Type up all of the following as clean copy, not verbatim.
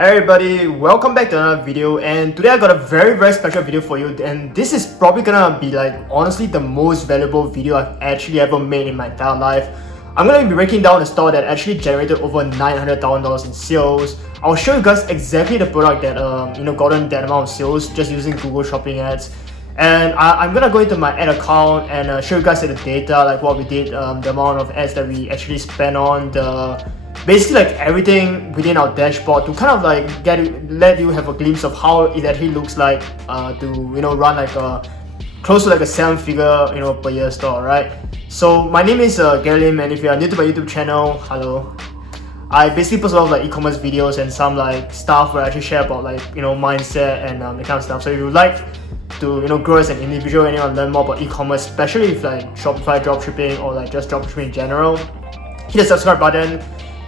Hey everybody, welcome back to another video, and today I got a very special video for you, and this is probably gonna be like honestly the most valuable video I've actually ever made in my entire life. I'm gonna be breaking down a store that actually generated over $900,000 in sales. I'll show you guys exactly the product that gotten that amount of sales just using Google Shopping ads. And I'm gonna go into my ad account and show you guys the data, like what we did, the amount of ads that we actually spent on, basically like everything within our dashboard to kind of like let you have a glimpse of how it actually looks like to run like a close to like a 7-figure per year store, right? So my name is Gary Lim, and if you are new to my YouTube channel, hello. I basically post a lot of like e-commerce videos and some like stuff where I actually share about like mindset and that kind of stuff. So if you would like to grow as an individual and you want to learn more about e-commerce, especially if like Shopify dropshipping or like just dropshipping in general, hit the subscribe button.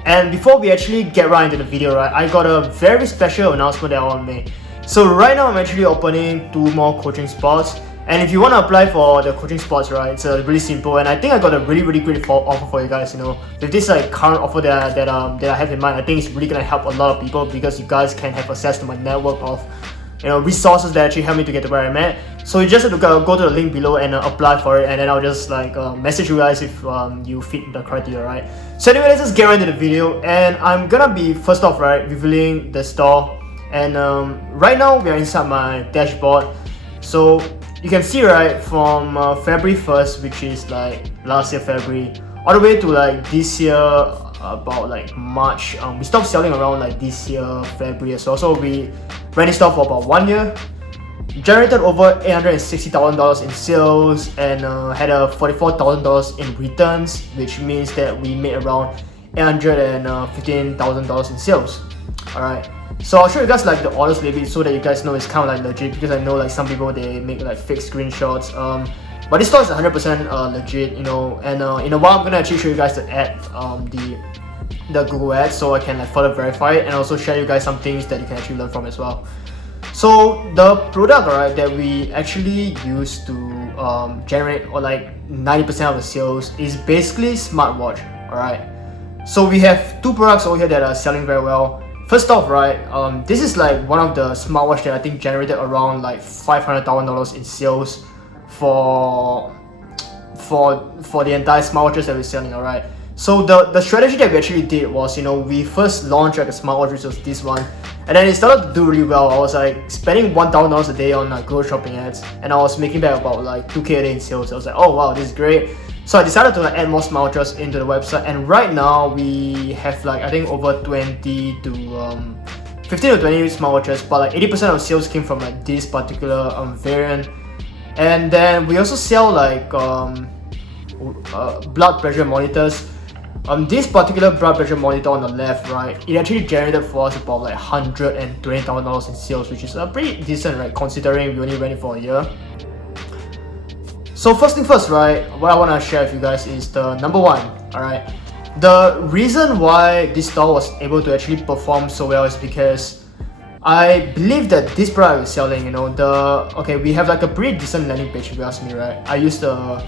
And before we actually get right into the video, right, I got a very special announcement that I want to make. So right now I'm actually opening 2 more coaching spots, and if you want to apply for the coaching spots, right, it's really simple. And I think I got a really great offer for you guys. With this like current offer that I have in mind, I think it's really gonna help a lot of people because you guys can have access to my network of resources that actually help me to get to where I'm at. So you just have to go to the link below and apply for it, and then I'll just like message you guys if you fit the criteria, right? So anyway, let's just get right into the video, and I'm gonna be first off, right, revealing the store. And right now we are inside my dashboard, so you can see, right, from February 1st, which is like last year February, all the way to like this year about like March. We stopped selling around like this year February as well, so we ran this store for about 1 year, generated over $860,000 in sales, and had a $44,000 in returns, which means that we made around $815,000 in sales. Alright, so I'll show you guys like the orders a little bit so that you guys know it's kind of like legit, because I know like some people they make like fake screenshots. But this store is 100% legit, and in a while I'm gonna actually show you guys the ad, the Google ads, so I can like further verify it and also share you guys some things that you can actually learn from as well. So the product, right, that we actually use to generate or like 90% of the sales is basically smartwatch. Alright, so we have 2 products over here that are selling very well. First off, right, this is like one of the smartwatch that I think generated around like $500,000 in sales for the entire smartwatches that we're selling. Alright, so the strategy that we actually did was, we first launched like a smartwatch, which was this one, and then it started to do really well. I was like spending $1,000 a day on like Google Shopping ads, and I was making back about like 2K a day in sales. I was like, oh wow, this is great. So I decided to like add more smartwatches into the website, and right now we have like I think over 20 to 15 to 20 smartwatches, but like 80% of sales came from like this particular variant. And then we also sell like blood pressure monitors. This particular blood pressure monitor on the left, right, it actually generated for us about like $120,000 in sales, which is pretty decent, right, considering we only ran it for a year. So first thing first, right, what I want to share with you guys is the number one. Alright, the reason why this store was able to actually perform so well is because I believe that this product is selling, we have like a pretty decent landing page if you ask me, right? I used a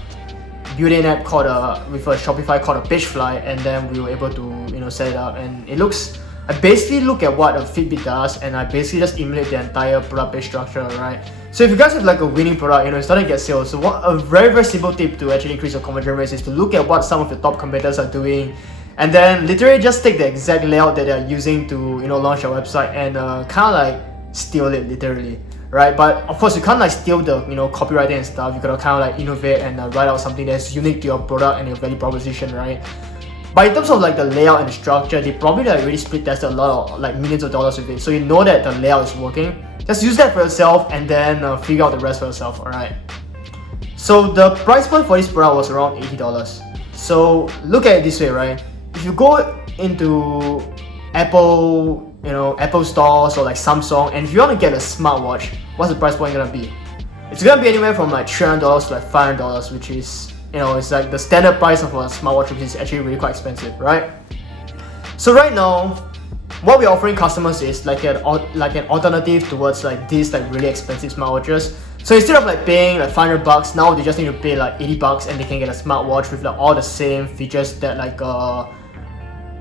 built-in app called with a Shopify called a Pagefly, and then we were able to set it up, and it looks, I basically look at what a Fitbit does, and I basically just emulate the entire product page structure, right? So if you guys have like a winning product, it's starting to get sales. So a very simple tip to actually increase your conversion rates is to look at what some of your top competitors are doing, and then literally just take the exact layout that they're using to launch your website and kind of like steal it literally, right? But of course you can't like steal the copywriting and stuff. You gotta kind of like innovate and write out something that's unique to your product and your value proposition, right? But in terms of like the layout and the structure, they probably like really split tested a lot of like millions of dollars with it, so you know that the layout is working. Just use that for yourself and then figure out the rest for yourself. Alright, so the price point for this product was around $80. So look at it this way, right? If you go into Apple, Apple stores or like Samsung, and if you want to get a smartwatch, what's the price point gonna be? It's gonna be anywhere from like $300 to like $500, which is it's like the standard price of a smartwatch, which is actually really quite expensive, right? So right now, what we're offering customers is like an alternative towards like these like really expensive smartwatches. So instead of like paying like $500, now they just need to pay like $80 and they can get a smartwatch with like all the same features that like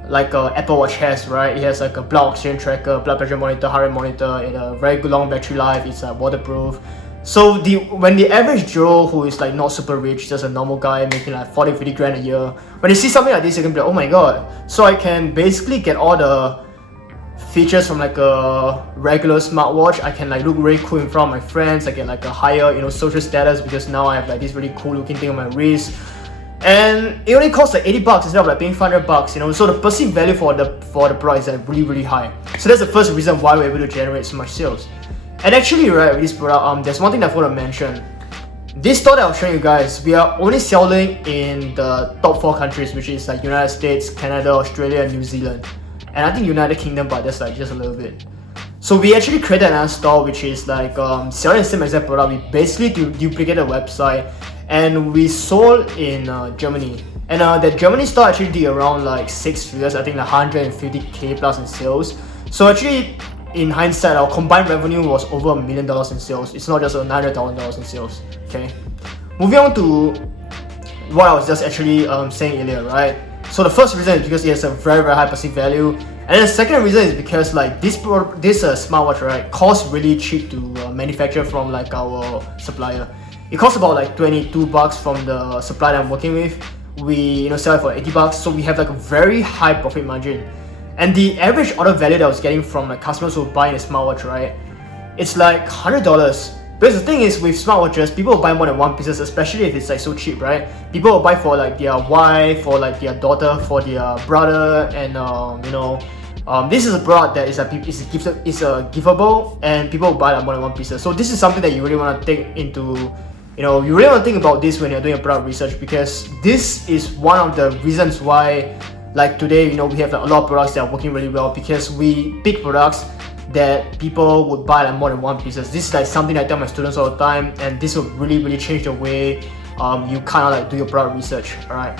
like Apple Watch has, right? It has like a blood oxygen tracker, blood pressure monitor, heart rate monitor, and a very good long battery life. It's waterproof. So when the average Joe who is like not super rich, just a normal guy making like 40-50 grand a year, when they see something like this, they're gonna be like, oh my god! So I can basically get all the features from like a regular smartwatch. I can like look really cool in front of my friends. I get like a higher, social status because now I have like this really cool looking thing on my wrist. And it only costs like $80 instead of like paying $500, So the perceived value for the product is like really high. So that's the first reason why we're able to generate so much sales. And actually, right, with this product, there's one thing that I want to mention. This store that I'm showing you guys, we are only selling in the top 4 countries, which is like United States, Canada, Australia, and New Zealand. And I think United Kingdom, but that's like just a little bit. So we actually created another store which is like selling the same exact product. We basically duplicated the website, and we sold in Germany. And the Germany store actually did around like 6 figures, I think like 150k plus in sales. So actually, in hindsight, our combined revenue was over $1 million in sales. It's not just $900,000 in sales. Okay. Moving on to what I was just actually saying earlier, right? So the first reason is because it has a very high perceived value, and then the second reason is because like this smartwatch, right, costs really cheap to manufacture from like our supplier. It costs about like $22 from the supplier that I'm working with. We sell it for $80, so we have like a very high profit margin. And the average order value that I was getting from like customers who buy a smartwatch, right, it's like $100. Because the thing is, with smartwatches, people will buy more than one pieces, especially if it's like so cheap, right? People will buy for like their wife, for like their daughter, for their brother, and this is a product that is a giftable, and people will buy like more than one pieces. So this is something that you really want to take into. You really want to think about this when you're doing a product research, because this is one of the reasons why, like today, we have like a lot of products that are working really well, because we pick products that people would buy like more than one pieces. This is like something I tell my students all the time, and this will really change the way you kind of like do your product research. All right.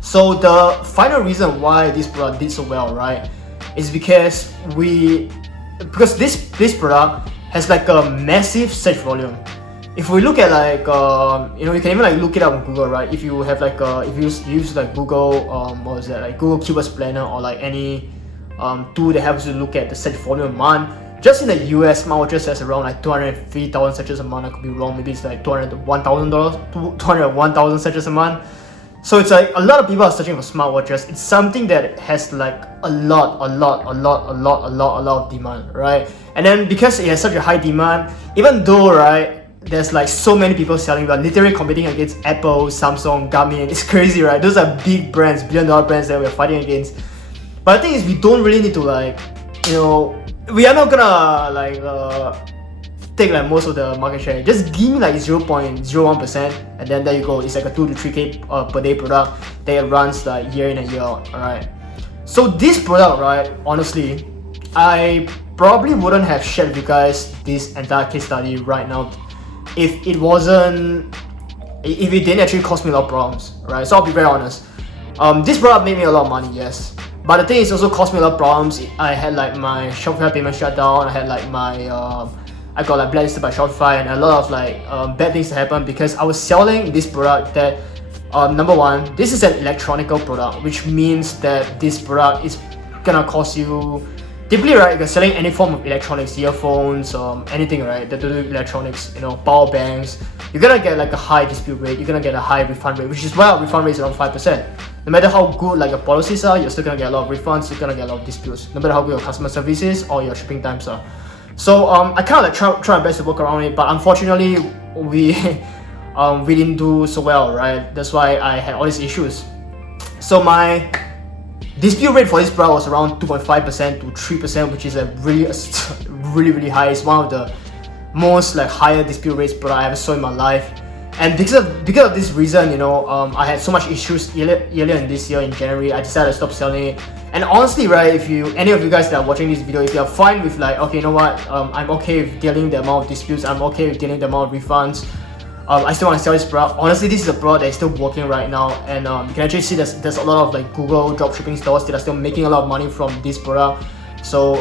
So the final reason why this product did so well, right, is because this product has like a massive search volume. If we look at like you can even like look it up on Google, right? If you have like if you use like Google what is that, like Google Keywords Planner, or like any tool that helps you look at the search volume a month. Just in the US, smartwatches has around like 250,000 searches a month. I could be wrong. Maybe it's like 201,000 searches a month. So it's like a lot of people are searching for smartwatches. It's something that has like a lot of demand, right? And then because it has such a high demand, even though, right, there's like so many people selling, but literally competing against Apple, Samsung, Garmin. It's crazy, right? Those are big brands, billion-dollar brands that we're fighting against. But the thing is, we don't really need to like, we are not gonna like take like most of the market share. Just give me like 0.01%, and then there you go. It's like a 2 to 3k per day product that runs like year in and year out. Alright. So this product, right, honestly, I probably wouldn't have shared with you guys this entire case study right now if it didn't actually cause me a lot of problems, right? So I'll be very honest. This product made me a lot of money, yes. But the thing is, also cost me a lot of problems. I had like my Shopify payment shut down. I had like my I got like blacklisted by Shopify, and a lot of like bad things happened because I was selling this product that number one, this is an electronical product, which means that this product is gonna cost you typically, right, if you're selling any form of electronics, earphones, anything, right, that do electronics, power banks, you're gonna get like a high dispute rate, you're gonna get a high refund rate, which is why our refund rate is around 5%. No matter how good like your policies are, you're still gonna get a lot of refunds, you're gonna get a lot of disputes, no matter how good your customer service is or your shipping times are. So I kind of like try my best to work around it, but unfortunately we didn't do so well, right? That's why I had all these issues. So my dispute rate for this product was around 2.5% to 3%, which is a really high. It's one of the most like higher dispute rates product I ever saw in my life. And because of this reason, I had so much issues earlier in this year in January. I decided to stop selling it. And honestly, right, if any of you guys that are watching this video, if you're fine with like, okay, you know what, I'm okay with dealing the amount of disputes, I'm okay with dealing the amount of refunds, I still want to sell this product. Honestly, this is a product that is still working right now, and you can actually see there's a lot of like Google dropshipping stores that are still making a lot of money from this product. So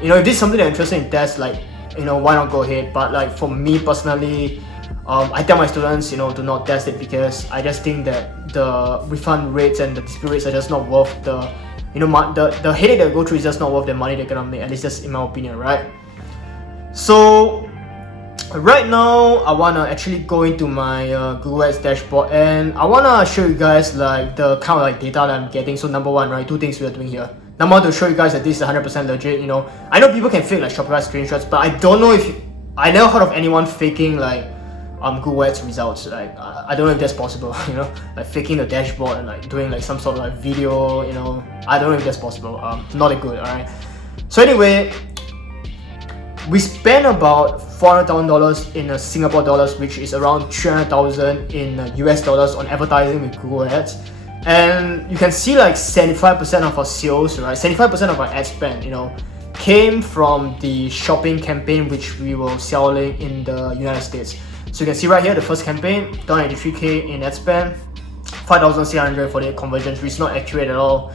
if this is something that you're interested in test, like, why not go ahead? But like for me personally, I tell my students, to not test it, because I just think that the refund rates and the dispute rates are just not worth the you know, the headache they go through is just not worth the money they're gonna make, at least that's in my opinion, right? So right now I wanna actually go into my Google Ads dashboard, and I wanna show you guys like the kind of like data that I'm getting. So number one, right, two things we are doing here. Number one, to show you guys that this is 100% legit. You know, I know people can fake like Shopify screenshots, but I don't know if I never heard of anyone faking like Google Ads results. Like I don't know if that's possible. You know, like faking the dashboard and like doing like some sort of like video. You know, I don't know if that's possible. Not that good. All right. So anyway, we spent about $400,000 in Singapore dollars, which is around 300,000 in US dollars on advertising with Google Ads. And you can see like 75% of our sales, right? 75% of our ad spend, you know, came from the shopping campaign which we were selling in the United States. So you can see right here, the first campaign, 83K in ad spend, 5,648 conversions, which is not accurate at all.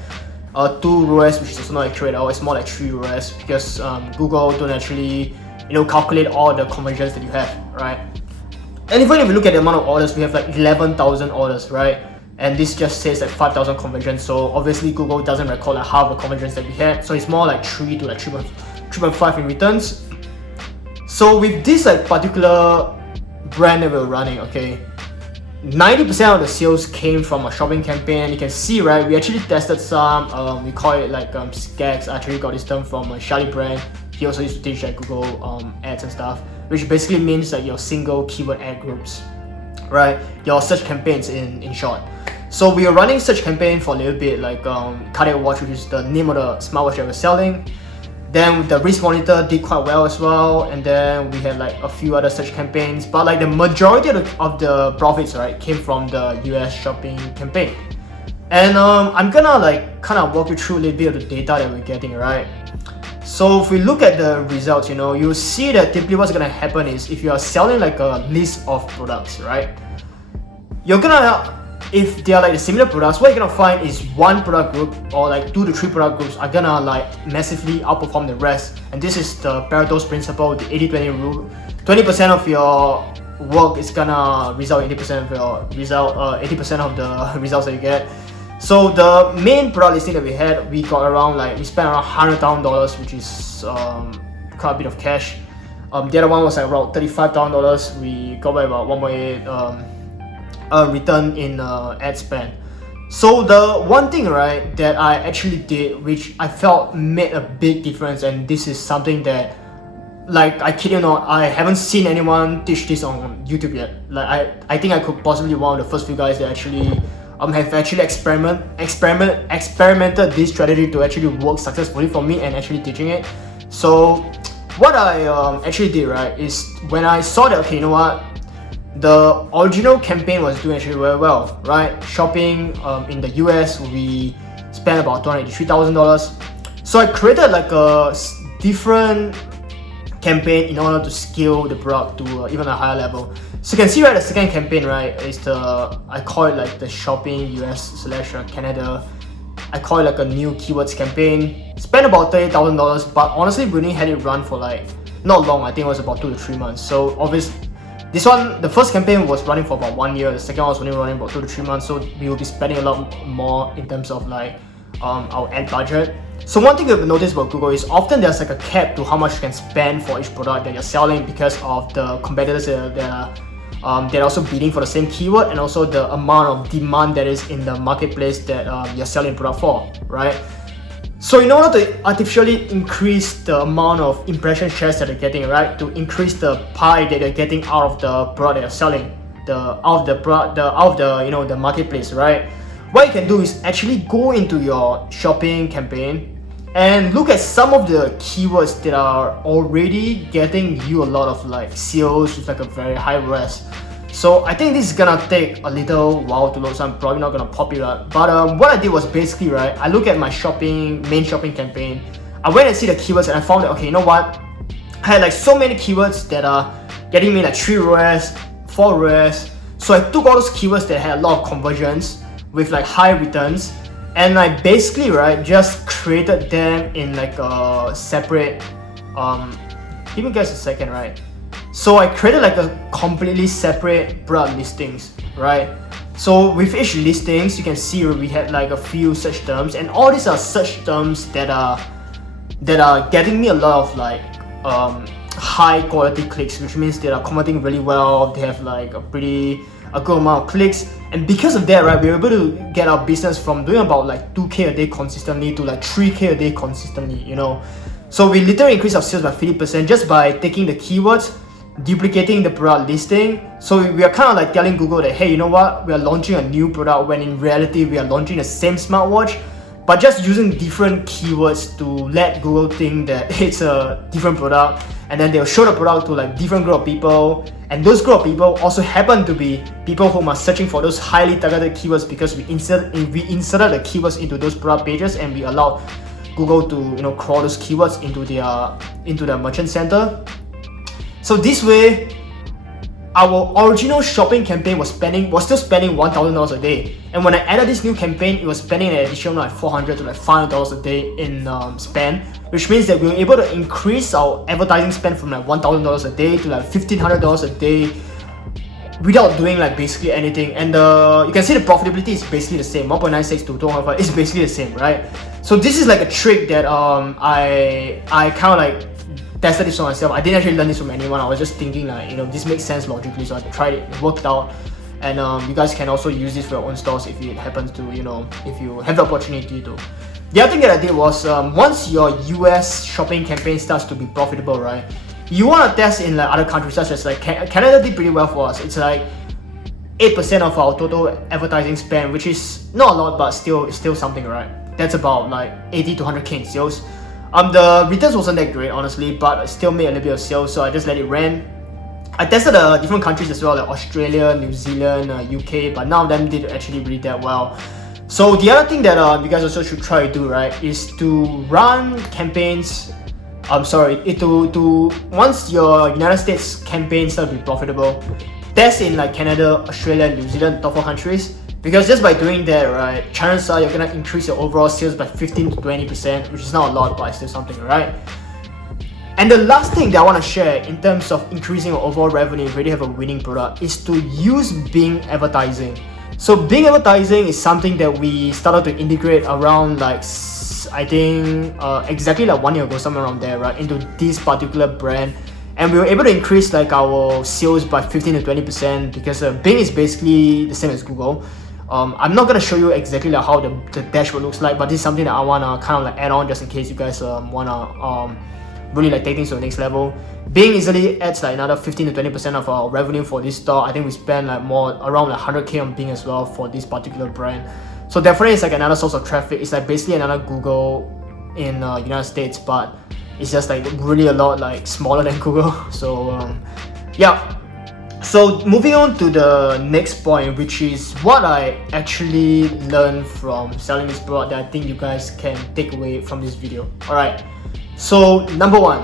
2 ROAS, which is also not accurate at all. It's more like 3 ROAS because Google don't actually, you know, calculate all the conversions that you have, right? And even if you look at the amount of orders, we have like 11,000 orders, right? And this just says like 5,000 conversions. So obviously Google doesn't record like half the conversions that we had. So it's more like 3 to like 3.5 in returns. So with this like particular brand that we're running, okay, 90% of the sales came from a shopping campaign. You can see, right, we actually tested some, we call it like skags. I actually got this term from Charlie Brand. He also used to teach like Google ads and stuff, which basically means like your single keyword ad groups, right? Your search campaigns in short. So we are running search campaign for a little bit, like cardiac watch, which is the name of the smartwatch that we're selling. Then the wrist monitor did quite well as well, and then we had like a few other search campaigns, but like the majority of the profits, right, came from the US shopping campaign. And I'm gonna like kind of walk you through a little bit of the data that we're getting, right? So if we look at the results, you know, you'll see that typically what's gonna happen is if you are selling like a list of products, right, you're gonna, if they are like the similar products, what you're gonna find is one product group or like 2 to 3 product groups are gonna like massively outperform the rest. And this is the Pareto's principle, the 80-20 rule. 20% of your work is gonna result in 80% of your result, 80% of the results that you get. So the main product listing that we had, we got around like, we spent around $100,000, which is quite a bit of cash. The other one was like around $35,000. We got by about 1.8 return in ad spend. So the one thing, right, that I actually did, which I felt made a big difference, and this is something that, like, I kid you not, I haven't seen anyone teach this on YouTube yet. Like I think I could possibly be one of the first few guys that actually have actually experimented this strategy to actually work successfully for me and actually teaching it. So what I actually did, right, is when I saw that, okay, you know what, the original campaign was doing actually very well, right? Shopping in the US, we spent about $283,000. So I created like a different campaign in order to scale the product to even a higher level. So you can see, right, the second campaign, right, is the, I call it like the shopping US/Canada. I call it like a new keywords campaign. Spent about $30,000, but honestly we only had it run for like not long. I think it was about 2 to 3 months. So obviously this one, the first campaign was running for about 1 year. The second one was only running about 2 to 3 months. So we will be spending a lot more in terms of like our ad budget. So one thing you'll notice about Google is often there's like a cap to how much you can spend for each product that you're selling because of the competitors that are also bidding for the same keyword, and also the amount of demand that is in the marketplace that you're selling product for, right? So in order to artificially increase the amount of impression shares that you're getting, right, to increase the pie that you're getting out of the product that you're selling, out of the you know, the marketplace, right? What you can do is actually go into your shopping campaign and look at some of the keywords that are already getting you a lot of like sales with like a very high ROAS. So I think this is gonna take a little while to load, so I'm probably not gonna pop it up. But what I did was basically, right, I look at my main shopping campaign. I went and see the keywords and I found that, okay, you know what? I had like so many keywords that are getting me like 3 ROAS, 4 ROAS. So I took all those keywords that had a lot of conversions with like high returns, and I basically, right, just created them in like a separate, give me guys a second, right? So I created like a completely separate product listings, right? So with each listings, you can see we had like a few search terms, and all these are search terms that are getting me a lot of like high quality clicks, which means they are converting really well. They have like a good amount of clicks, and because of that, right, we were able to get our business from doing about like 2K a day consistently to like 3K a day consistently, you know. So we literally increased our sales by 50% just by taking the keywords, duplicating the product listing. So we are kind of like telling Google that, hey, you know what, we are launching a new product, when in reality we are launching the same smartwatch, but just using different keywords to let Google think that it's a different product, and then they'll show the product to like different group of people, and those group of people also happen to be people who are searching for those highly targeted keywords, because we inserted the keywords into those product pages, and we allowed Google to, you know, crawl those keywords into their merchant center. So this way, our original shopping campaign was still spending $1,000 a day, and when I added this new campaign, it was spending an additional like $400 to like $500 a day in spend, which means that we were able to increase our advertising spend from like $1,000 a day to like $1,500 a day without doing like basically anything. And you can see the profitability is basically the same. 1.96 to 2.5 is basically the same, right? So this is like a trick that I kind of like tested this for myself. I didn't actually learn this from anyone. I was just thinking like, you know, this makes sense logically, so I tried it. It worked out, and you guys can also use this for your own stores if it happens to, you know, if you have the opportunity to. The other thing that I did was once your US shopping campaign starts to be profitable, right, you want to test in like other countries, such as like Canada did pretty well for us. It's like 8% of our total advertising spend, which is not a lot, but still something, right? That's about like 80 to 100k in sales. The returns wasn't that great, honestly, but I still made a little bit of sales, so I just let it run. I tested different countries as well, like Australia, New Zealand, UK, but none of them did actually really that well. So the other thing that you guys also should try to do, right, is to run campaigns. Once your United States campaign starts to be profitable, test in like Canada, Australia, New Zealand, top 4 countries. Because just by doing that, right, chances are you're gonna increase your overall sales by 15 to 20%, which is not a lot, but it's still something, right? And the last thing that I want to share in terms of increasing your overall revenue if you already have a winning product is to use Bing advertising. So Bing advertising is something that we started to integrate around like, I think exactly like 1 year ago, somewhere around there, right, into this particular brand. And we were able to increase like our sales by 15 to 20% because Bing is basically the same as Google. I'm not gonna show you exactly like how the dashboard looks like, but this is something that I wanna kind of like add on just in case you guys wanna really like take things to the next level. Bing easily adds like another 15 to 20% of our revenue for this store. I think we spend like around like 100k on Bing as well for this particular brand. So definitely it's like another source of traffic. It's like basically another Google in United States, but it's just like really a lot like smaller than Google. So yeah. So moving on to the next point, which is what I actually learned from selling this product that I think you guys can take away from this video. Alright, so number one,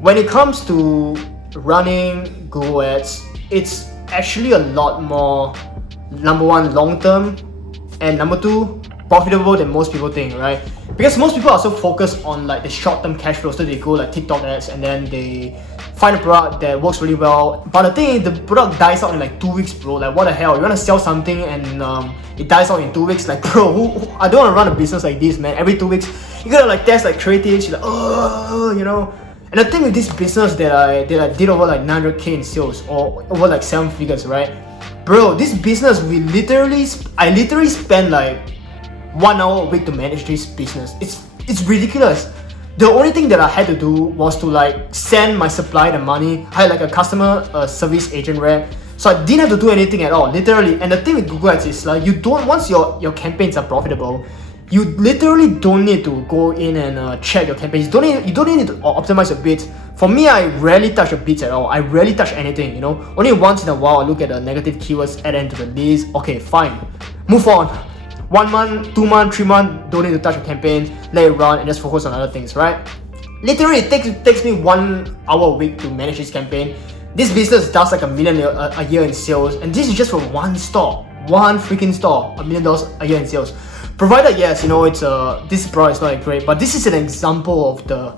when it comes to running Google Ads, it's actually a lot more, number one, long term, and number two, profitable than most people think, right? Because most people are so focused on like the short-term cash flow, so they go like TikTok ads and then they find a product that works really well. But the thing is, the product dies out in like 2 weeks, bro. Like what the hell? You wanna sell something and it dies out in 2 weeks? Like bro, I don't wanna run a business like this, man. Every 2 weeks, you gotta like test like creatives, you're like, oh, you know. And the thing with this business that I did over like 900k in sales or over like 7 figures, right? Bro, this business I literally spend like 1 hour a week to manage this business. It's ridiculous. The only thing that I had to do was to like send my supplier the money. I had like a customer service agent rep, so I didn't have to do anything at all, literally. And the thing with Google Ads is like once your campaigns are profitable, you literally don't need to go in and check your campaigns. You don't need to optimize your bids. For me, I rarely touch the bids at all. I rarely touch anything, you know. Only once in a while I look at the negative keywords, add into the list. Okay, fine, move on. 1 month, 2 months, 3 months, don't need to touch a campaign, let it run and just focus on other things, right? Literally, it takes me 1 hour a week to manage this campaign. This business does like $1 million a year in sales, and this is just for one store, one freaking store, $1 million a year in sales. Provided, yes, you know, it's this product is not that great, but this is an example of the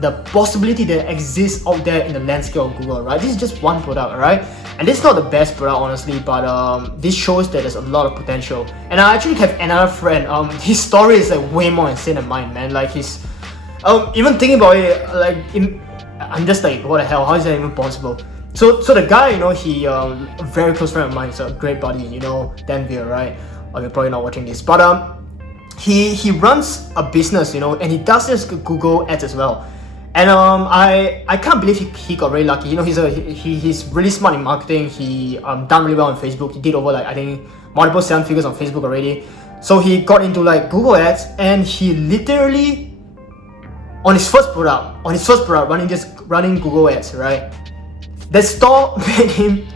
the possibility that exists out there in the landscape of Google, right? This is just one product, right? And this is not the best product, honestly, but this shows that there's a lot of potential. And I actually have another friend, his story is like way more insane than mine, man. Like he's even thinking about it, like I'm just like, what the hell, how is that even possible? So the guy, you know, he a very close friend of mine, so a great buddy, you know, Danville, right? You're probably not watching this, but he runs a business, you know, and he does this Google ads as well. And I can't believe he got really lucky. You know, he's really smart in marketing. He done really well on Facebook. He did over like, I think, multiple 7 figures on Facebook already. So he got into like Google ads, and he literally on his first product running Google ads, right? The store made him,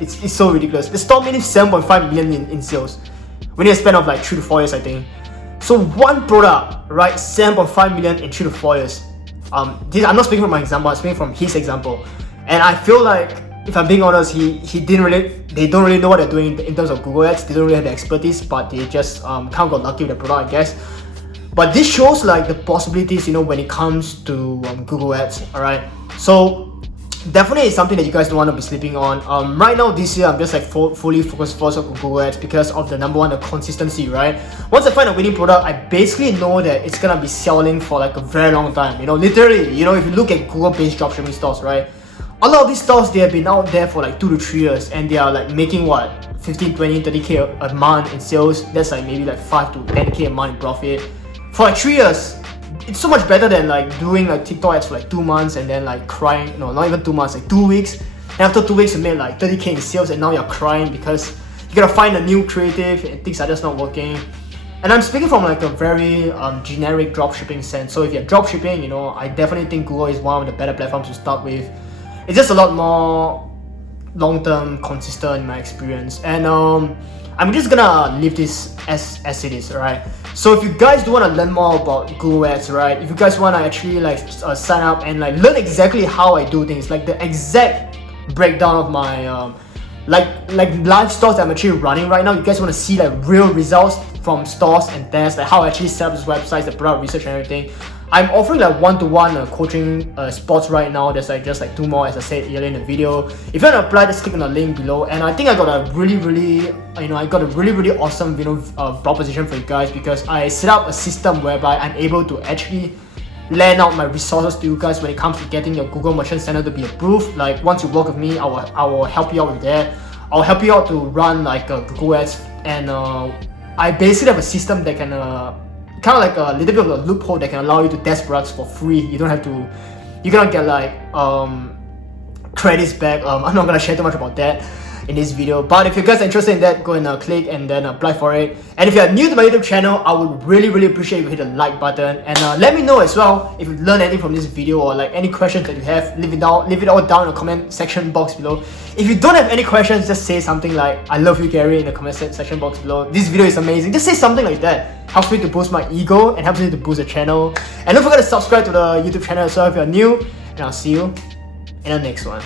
it's so ridiculous. The store made him 7.5 million in sales when he had spent of like 3 to 4 years, I think. So one product, right, 7.5 million in 3 to 4 years. I'm not speaking from my example, I'm speaking from his example. And I feel like, if I'm being honest, they don't really know what they're doing in terms of Google ads. They don't really have the expertise, but they just kind of got lucky with the product, I guess. But this shows like the possibilities, you know, when it comes to Google ads, alright? So definitely it's something that you guys don't want to be sleeping on. Right now this year I'm just like fully focused on Google ads because of the number one, the consistency, right? Once I find a winning product, I basically know that it's gonna be selling for like a very long time. You know, literally, you know, if you look at Google-based dropshipping stores, right? A lot of these stores, they have been out there for like 2 to 3 years, and they are like making what, 15, 20, 30k a month in sales. That's like maybe like 5 to 10k a month in profit for like 3 years. It's so much better than like doing like TikTok ads for like 2 months and then like crying. No, not even 2 months, like 2 weeks. And after 2 weeks you made like 30k in sales, and now you're crying because you gotta find a new creative and things are just not working. And I'm speaking from like a very generic dropshipping sense. So if you're dropshipping, you know, I definitely think Google is one of the better platforms to start with. It's just a lot more long-term, consistent in my experience. And I'm just gonna leave this as it is, alright? So if you guys do want to learn more about Google ads, right? If you guys want to actually like sign up and like learn exactly how I do things, like the exact breakdown of my like live stores that I'm actually running right now, you guys want to see like real results from stores and tests, like how I actually set up this website, the product research and everything. I'm offering like one-to-one coaching spots right now. There's like just like 2 more, as I said earlier in the video. If you want to apply, just click on the link below. And I think I got a really awesome, you know, proposition for you guys, because I set up a system whereby I'm able to actually lend out my resources to you guys when it comes to getting your Google Merchant Center to be approved. Like once you work with me, I will help you out with that. I'll help you out to run like Google ads, and I basically have a system that can kind of like a little bit of a loophole that can allow you to test products for free. You don't have to, you cannot get like credits back. I'm not gonna share too much about that in this video, but if you guys are interested in that, go and click and then apply for it. And if you are new to my YouTube channel, I would really appreciate if you hit the like button, and let me know as well if you learned anything from this video, or like any questions that you have. Leave it all down in the comment section box below. If you don't have any questions, just say something like "I love you, Gary" in the comment section box below. This video is amazing. Just say something like that. Helps me to boost my ego and helps me to boost the channel. And don't forget to subscribe to the YouTube channel as well if you're new. And I'll see you in the next one.